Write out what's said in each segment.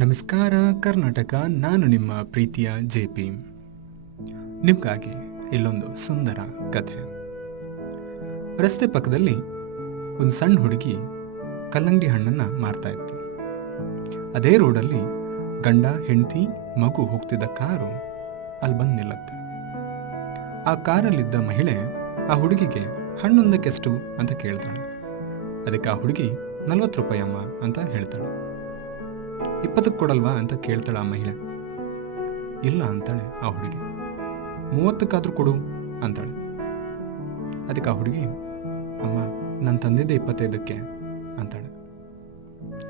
ನಮಸ್ಕಾರ ಕರ್ನಾಟಕ. ನಾನು ನಿಮ್ಮ ಪ್ರೀತಿಯ JP. ನಿಮಗಾಗಿ ಇಲ್ಲೊಂದು ಸುಂದರ ಕಥೆ. ರಸ್ತೆ ಪಕ್ಕದಲ್ಲಿ ಒಂದು ಸಣ್ಣ ಹುಡುಗಿ ಕಲ್ಲಂಗಡಿ ಹಣ್ಣನ್ನು ಮಾರ್ತಾ ಇತ್ತು. ಅದೇ ರೋಡಲ್ಲಿ ಗಂಡ, ಹೆಂಡತಿ, ಮಗು ಹೋಗ್ತಿದ್ದ ಕಾರು ಅಲ್ಲಿ ಬಂದು ನಿಲ್ಲುತ್ತೆ. ಆ ಕಾರಲ್ಲಿದ್ದ ಮಹಿಳೆ ಆ ಹುಡುಗಿಗೆ ಹಣ್ಣೊಂದಕ್ಕೆಷ್ಟು ಅಂತ ಕೇಳ್ತಾಳೆ. ಅದಕ್ಕೆ ಆ ಹುಡುಗಿ 40 ರೂಪಾಯಿ ಅಮ್ಮ ಅಂತ ಹೇಳ್ತಾಳೆ. 20ಕ್ಕೆ ಕೊಡಲ್ವಾ ಅಂತ ಕೇಳ್ತಾಳೆ ಆ ಮಹಿಳೆ. ಇಲ್ಲ ಅಂತಾಳೆ ಆ ಹುಡುಗಿ. 30ಕ್ಕಾದ್ರೂ ಕೊಡು ಅಂತಾಳೆ. ಅದಕ್ಕೆ ಆ ಹುಡುಗಿ, ಅಮ್ಮ ನಾನು ತಂದಿದ್ದೆ 25ಕ್ಕೆ ಅಂತಾಳೆ.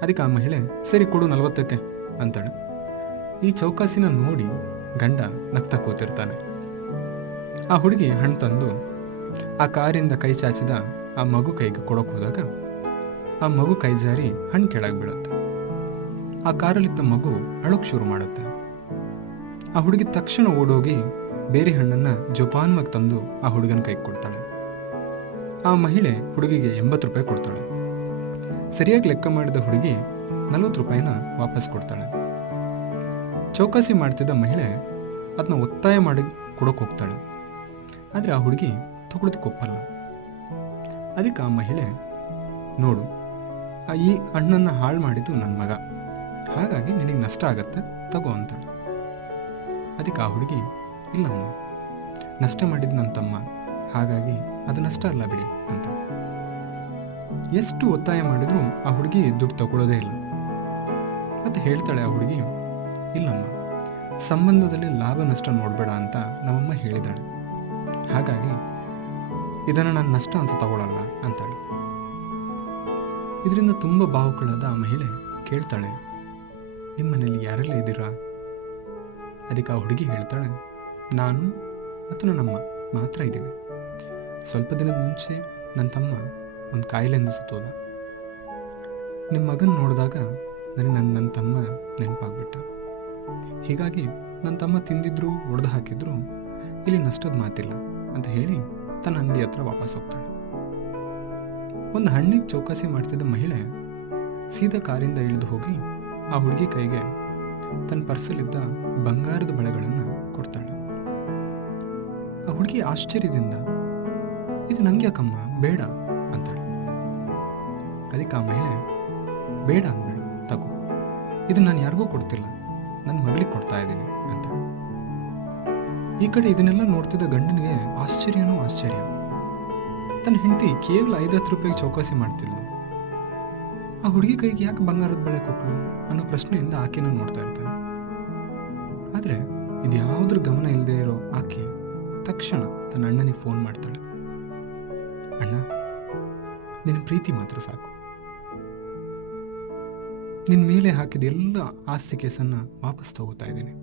ಅದಕ್ಕೆ ಆ ಮಹಿಳೆ, ಸರಿ ಕೊಡು 40ಕ್ಕೆ ಅಂತಾಳೆ. ಈ ಚೌಕಾಸಿನ ನೋಡಿ ಗಂಡ ನಗ್ತಾ ಕೂತಿರ್ತಾನೆ. ಆ ಹುಡುಗಿ ಹಣ್ಣು ತಂದು ಆ ಕಾರಿಂದ ಕೈ ಚಾಚಿದ ಆ ಮಗು ಕೈಗೆ ಕೊಡೋಕೆ ಹೋದಾಗ ಆ ಮಗು ಕೈ ಜಾರಿ ಹಣ್ಣು ಕೆಳಗೆ ಬೀಳುತ್ತೆ. ಆ ಕಾರಲ್ಲಿದ್ದ ಮಗು ಅಳೋಕ್ ಶುರು ಮಾಡುತ್ತೆ. ಆ ಹುಡುಗಿ ತಕ್ಷಣ ಓಡೋಗಿ ಬೇರೆ ಹಣ್ಣನ್ನು ಜೋಪಾನವಾಗಿ ತಂದು ಆ ಹುಡುಗನ ಕೈಗೆ ಕೊಡ್ತಾಳೆ. ಆ ಮಹಿಳೆ ಹುಡುಗಿಗೆ 80 ರೂಪಾಯಿ ಕೊಡ್ತಾಳೆ. ಸರಿಯಾಗಿ ಲೆಕ್ಕ ಮಾಡಿದ ಹುಡುಗಿ 40 ರೂಪಾಯಿನ ವಾಪಸ್ ಕೊಡ್ತಾಳೆ. ಚೌಕಾಸಿ ಮಾಡ್ತಿದ್ದ ಮಹಿಳೆ ಅದನ್ನ ಒತ್ತಾಯ ಮಾಡಿ ಕೊಡೋಕೆ ಹೋಗ್ತಾಳೆ. ಆದರೆ ಆ ಹುಡುಗಿ ತಗೊಳ್ಳೋದಕ್ಕೆ ಒಪ್ಪಲ್ಲ. ಅದಕ್ಕೆ ಆ ಮಹಿಳೆ, ನೋಡು, ಈ ಹಣ್ಣನ್ನು ಹಾಳು ಮಾಡಿದ್ದು ನನ್ನ ಮಗ, ಹಾಗಾಗಿ ನಿನಗೆ ನಷ್ಟ ಆಗತ್ತೆ, ತಗೋ ಅಂತಾಳೆ. ಅದಕ್ಕೆ ಆ ಹುಡುಗಿ, ಇಲ್ಲಮ್ಮ, ನಷ್ಟ ಮಾಡಿದ್ದು ನನ್ನ ತಮ್ಮ, ಹಾಗಾಗಿ ಅದು ನಷ್ಟ ಅಲ್ಲ ಬಿಡಿ ಅಂತ. ಎಷ್ಟು ಒತ್ತಾಯ ಮಾಡಿದ್ರೂ ಆ ಹುಡುಗಿ ದುಡ್ಡು ತಗೊಳ್ಳೋದೇ ಇಲ್ಲ. ಮತ್ತೆ ಹೇಳ್ತಾಳೆ ಆ ಹುಡುಗಿ, ಇಲ್ಲಮ್ಮ, ಸಂಬಂಧದಲ್ಲಿ ಲಾಭ ನಷ್ಟ ನೋಡಬೇಡ ಅಂತ ನಮ್ಮಮ್ಮ ಹೇಳಿದಾಳೆ, ಹಾಗಾಗಿ ಇದನ್ನು ನಾನು ನಷ್ಟ ಅಂತ ತಗೊಳ್ಳಲ್ಲ ಅಂತಾಳೆ. ಇದರಿಂದ ತುಂಬ ಭಾವುಕಳಾದ ಆ ಮಹಿಳೆ ಕೇಳ್ತಾಳೆ, ನಿಮ್ಮ ಮನೇಲಿ ಯಾರೆಲ್ಲ ಇದ್ದೀರಾ? ಅದಕ್ಕೆ ಆ ಹುಡುಗಿ ಹೇಳ್ತಾಳೆ, ನಾನು ಮತ್ತು ನನ್ನಮ್ಮ ಮಾತ್ರ ಇದ್ದೀವಿ. ಸ್ವಲ್ಪ ದಿನದ ಮುಂಚೆ ನನ್ನ ತಮ್ಮ ಒಂದು ಕಾಯಿಲೆಯಿಂದ ಸತ್ತೋದ. ನಿಮ್ಮ ಮಗನ ನೋಡಿದಾಗ ನನಗೆ ನನ್ನ ತಮ್ಮ ನೆನಪಾಗ್ಬಿಟ್ಟ. ಹೀಗಾಗಿ ನನ್ನ ತಮ್ಮ ತಿಂದಿದ್ರು ಒಡೆದು ಹಾಕಿದ್ರು ಇಲ್ಲಿ ನಷ್ಟದ ಮಾತಿಲ್ಲ ಅಂತ ಹೇಳಿ ತನ್ನ ಅಂಗಡಿ ಹತ್ರ ವಾಪಸ್ ಹೋಗ್ತಾಳೆ. ಒಂದು ಹಣ್ಣಿಗೆ ಚೌಕಾಸಿ ಮಾಡ್ತಿದ್ದ ಮಹಿಳೆ ಸೀದಾ ಕಾರಿಂದ ಇಳಿದು ಹೋಗಿ ಆ ಹುಡುಗಿ ಕೈಗೆ ತನ್ನ ಪರ್ಸಲ್ಲಿದ್ದ ಬಂಗಾರದ ಬಳೆಗಳನ್ನು ಕೊಡ್ತಾಳೆ. ಆ ಹುಡುಗಿ ಆಶ್ಚರ್ಯದಿಂದ, ಇದು ನಂಗೆ ಯಾಕಮ್ಮ, ಬೇಡ ಅಂತಾಳೆ. ಅದಕ್ಕೆ ಆ ಮಹಿಳೆ, ಬೇಡ ಅನ್ಬೇಡ, ತಗೋ, ಇದು ನಾನು ಯಾರಿಗೂ ಕೊಡ್ತಿಲ್ಲ, ನನ್ನ ಮಗಳಿಗೆ ಕೊಡ್ತಾ ಇದ್ದೀನಿ ಅಂತಾಳೆ. ಈ ಕಡೆ ಇದನ್ನೆಲ್ಲ ನೋಡ್ತಿದ್ದ ಗಂಡನಿಗೆ ಆಶ್ಚರ್ಯನೂ ಆಶ್ಚರ್ಯ. ತನ್ನ ಹೆಂಡತಿ ಕೇವಲ 50 ರೂಪಾಯಿಗೆ ಚೌಕಾಸಿ ಮಾಡ್ತಿದ್ಲು, ಆ ಹುಡುಗಿ ಕೈಗೆ ಯಾಕೆ ಬಂಗಾರದ ಬಳೆ ಕೊಟ್ಲು ಅನ್ನೋ ಪ್ರಶ್ನೆಯಿಂದ ಆಕೆನ ನೋಡ್ತಾ ಇರ್ತಾನೆ. ಆದರೆ ಇದ್ಯಾವುದ್ರ ಗಮನ ಇಲ್ಲದೆ ಇರೋ ಆಕೆ ತಕ್ಷಣ ತನ್ನ ಅಣ್ಣನಿಗೆ ಫೋನ್ ಮಾಡ್ತಾಳೆ. ಅಣ್ಣ, ನಿನ್ನ ಪ್ರೀತಿ ಮಾತ್ರ ಸಾಕು. ನಿನ್ನ ಮೇಲೆ ಹಾಕಿದ ಎಲ್ಲ ಆಸ್ತಿ ಕೇಸನ್ನು ವಾಪಸ್ ತಗೋತಾ ಇದ್ದೀನಿ.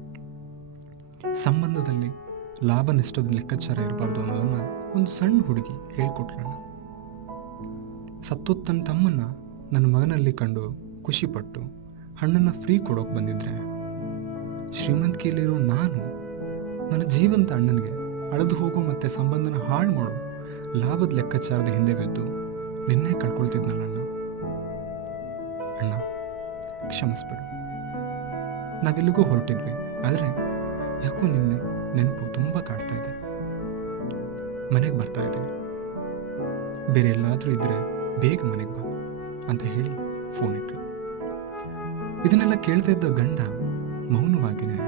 ಸಂಬಂಧದಲ್ಲಿ ಲಾಭ ನಷ್ಟದ ಲೆಕ್ಕಾಚಾರ ಇರಬಾರ್ದು ಅನ್ನೋದನ್ನು ಒಂದು ಸಣ್ಣ ಹುಡುಗಿ ಹೇಳ್ಕೊಟ್ಲಣ್ಣ. ಸತ್ತೋತ್ ತನ್ನ ತಮ್ಮನ್ನ ನನ್ನ ಮಗನಲ್ಲಿ ಕಂಡು ಖುಷಿಪಟ್ಟು ಹಣ್ಣನ್ನು ಫ್ರೀ ಕೊಡೋಕೆ ಬಂದಿದ್ರೆ, ಶ್ರೀಮಂತಿಕೆಯಲ್ಲಿರೋ ನಾನು ನನ್ನ ಜೀವಂತ ಅಣ್ಣನಿಗೆ ಅಳೆದು ಹೋಗೋ ಮತ್ತು ಸಂಬಂಧನ ಹಾಳು ಮಾಡೋ ಲಾಭದ ಲೆಕ್ಕಾಚಾರದ ಹಿಂದೆ ಬಿದ್ದು ನಿನ್ನೆ ಕಳ್ಕೊಳ್ತಿದ್ನಲ್ಲ ಅಣ್ಣ, ಕ್ಷಮಿಸ್ಬಿಡು. ನಾವೆಲ್ಲಿಗೂ ಹೊರಟಿದ್ವಿ, ಆದರೆ ಯಾಕೋ ನಿನ್ನ ನೆನಪು ತುಂಬ ಕಾಡ್ತಾ ಇದೆ. ಮನೆಗೆ ಬರ್ತಾ ಇದ್ದೀನಿ, ಬೇರೆ ಎಲ್ಲಾದರೂ ಇದ್ದರೆ ಬೇಗ ಮನೆಗೆ ಬಾ ಅಂತ ಹೇಳಿ ಫೋನ್ ಇಟ್ಲು. ಇದನ್ನೆಲ್ಲ ಕೇಳ್ತಾ ಇದ್ದ ಗಂಡ ಮೌನವಾಗಿನೇ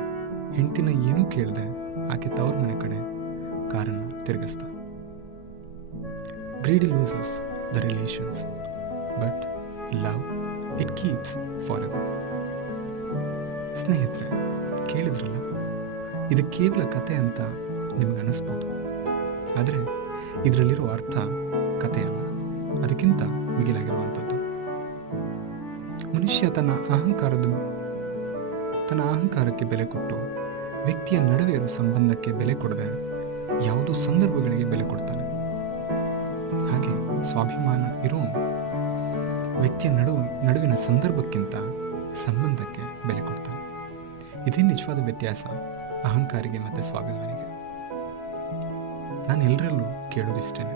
ಹೆಂಡತಿನ ಏನೂ ಕೇಳದೆ ಆಕೆ ತವ್ರ ಮನೆ ಕಡೆ ಕಾರನ್ನು ತಿರುಗಿಸ್ದ. Greedy loses the relations, but love it keeps forever. ಸ್ನೇಹಿತರೆ, ಕೇಳಿದ್ರಲ್ಲ, ಇದು ಕೇವಲ ಕತೆ ಅಂತ ನಿಮಗನ್ನಿಸ್ಬೋದು, ಆದರೆ ಇದರಲ್ಲಿರೋ ಅರ್ಥ ಕಥೆಯಲ್ಲ, ಅದಕ್ಕಿಂತ ಮಿಗಿಲಾಗಿರುವಂಥದ್ದು. ಮನುಷ್ಯ ತನ್ನ ಅಹಂಕಾರಕ್ಕೆ ಬೆಲೆ ಕೊಟ್ಟು ವ್ಯಕ್ತಿಯ ನಡುವೆ ಇರೋ ಸಂಬಂಧಕ್ಕೆ ಬೆಲೆ ಕೊಡದೆ ಯಾವುದೋ ಸಂದರ್ಭಗಳಿಗೆ ಬೆಲೆ ಕೊಡ್ತಾನೆ. ಹಾಗೆ ಸ್ವಾಭಿಮಾನ ಇರೋನು ವ್ಯಕ್ತಿಯ ನಡುವಿನ ಸಂದರ್ಭಕ್ಕಿಂತ ಸಂಬಂಧಕ್ಕೆ ಬೆಲೆ ಕೊಡ್ತಾನೆ. ಇದೇ ನಿಜವಾದ ವ್ಯತ್ಯಾಸ ಅಹಂಕಾರಿಗೆ ಮತ್ತು ಸ್ವಾಭಿಮಾನಿಗೆ. ನಾನು ಎಲ್ಲರಲ್ಲೂ ಕೇಳೋದಿಷ್ಟೇನೆ,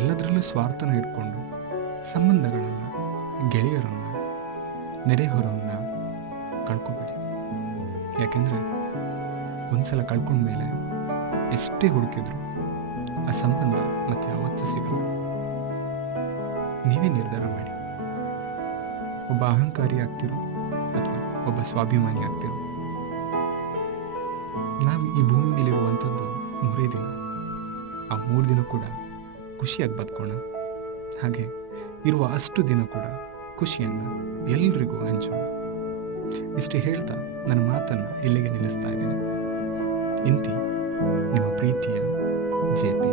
ಎಲ್ಲದರಲ್ಲೂ ಸ್ವಾರ್ಥನ ಇಟ್ಕೊಂಡು ಸಂಬಂಧಗಳನ್ನು, ಗೆಳೆಯರನ್ನು ನೆರೆಹೊರವನ್ನ ಕಳ್ಕೊಬೇಡಿ. ಯಾಕೆಂದರೆ ಒಂದ್ಸಲ ಕಳ್ಕೊಂಡ್ಮೇಲೆ ಎಷ್ಟೇ ಹುಡುಕಿದ್ರು ಆ ಸಂಬಂಧ ಮತ್ತೆ ಯಾವತ್ತೂ ಸಿಗಲ್ಲ. ನೀವೇ ನಿರ್ಧಾರ ಮಾಡಿ, ಒಬ್ಬ ಅಹಂಕಾರಿ ಆಗ್ತಿರೋ ಅಥವಾ ಒಬ್ಬ ಸ್ವಾಭಿಮಾನಿ ಆಗ್ತಿರೋ. ನಾವು ಈ ಭೂಮಿ ಮೇಲಿರುವಂಥದ್ದು 3 ದಿನ. ಆ 3 ದಿನ ಕೂಡ ಖುಷಿಯಾಗಿ ಬದುಕೋಣ. ಹಾಗೆ ಇರುವ ಅಷ್ಟು ದಿನ ಕೂಡ ಖುಷಿಯನ್ನು ಎಲ್ರಿಗೂ ಹಂಚೋಣ. ಇಷ್ಟು ಹೇಳ್ತಾ ನನ್ನ ಮಾತನ್ನು ಇಲ್ಲಿಗೆ ನಿಲ್ಲಿಸ್ತಾ ಇದ್ದೀನಿ. ಇಂತಿ ನಿಮ್ಮ ಪ್ರೀತಿಯ JP.